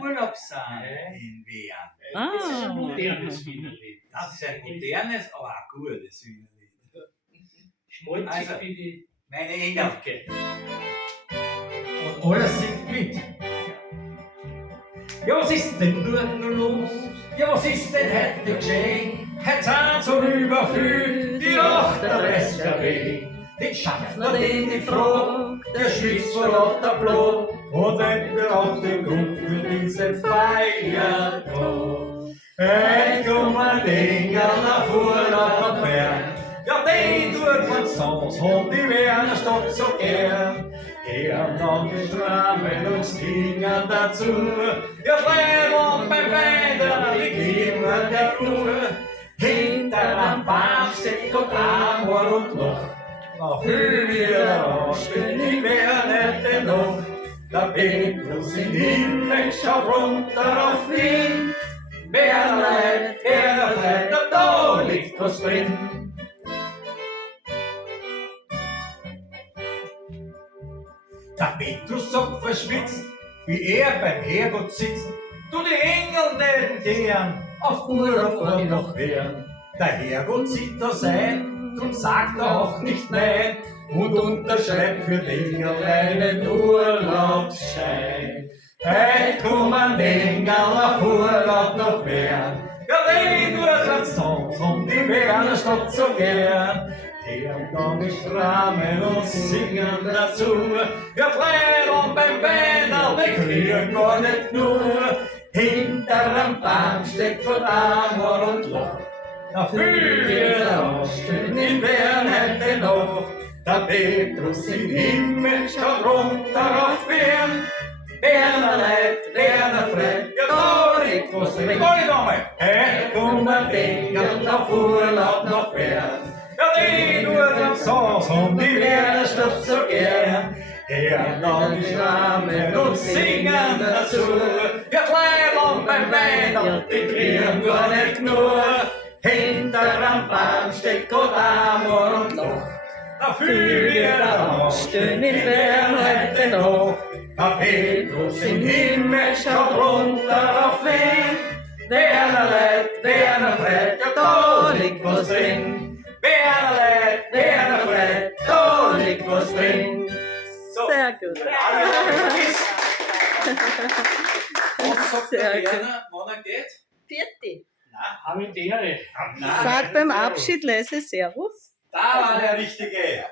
Urlaub sind in Wean. Das ist ein modernes Wienerlied. Das ist ein modernes, aber auch gutes Wienerlied. Schmalzig wie die Meine Engel. Kaffee. Und alles singt mit. Ja, was ist denn dort nur los? Ja, was ist denn heute geschehen? Heute sind so überfüllt die 38 Weg. Den Schaffner, den ich frag, der schwitzt vor lauter Blut und denkt mir auf den Grund für diese Feier da. Heute kommen Dinger nach Urlaub nach Wean. Ja, den tut man sonst und die Wiener Stadt so gern. Gern dann die Schrammen und Singen dazu. Ja, Freund und beim Wein, die geben der Ruhe. Hinter am Baum steht Gott Amor und noch. Auf Höhe rausstehen die Wiener noch. Der Petrus in Himmel schaut runter auf Wien. Wienerleid, Wienerleid, da liegt was drin. Der Petrus sagt verschwitzt, wie er beim Herrgott sitzt. Du, die Engel täten gern auf Urlaub nach Wean. Der Herrgott sieht das ein und sagt auch nicht nein und unterschreibt für den Engel einen Urlaubsschein. Heute kommen Engel auf Urlaub nach Wean. Ja, den tut sonst und die Wiener Stadt so gern. Hören dann die Schrammen und singen dazu. Ja, Freund und beim Wein, wir kriegen gar nicht nur. Hinter am Baum steckt von Amor und Loch. Da fühlen wir ausstehen in Wean heute noch. Der Petrus im Himmel schaut runter auf Wean. Wienerleid, Wiener Freund, ja da liegt was drin. Alle nochmal. Heute kommen Engel auf Urlaub nach Wean. Ja, die nur den Songs und die Wiener Stadt so gern. Hören dann die Schrammen und singen dazu. Ja, Kleid und beim Wein, die kriegen gar nicht nur. Hinter am Baum steckt Gott Amor und Loch. Da fühlen wir ausstehen in Wean heute noch. Der Petrus im Himmel schaut runter auf Wean. Wienerleid, Wiener Freund, ja da liegt was drin. Wienerleid, Wiener Freund, da liegt was drin. So. Sehr gut. Was sagt der Werner, wann er geht? Vierte. Nein. Habe ich die Ehre. Sag beim Abschied leise Servus. Da war der Richtige.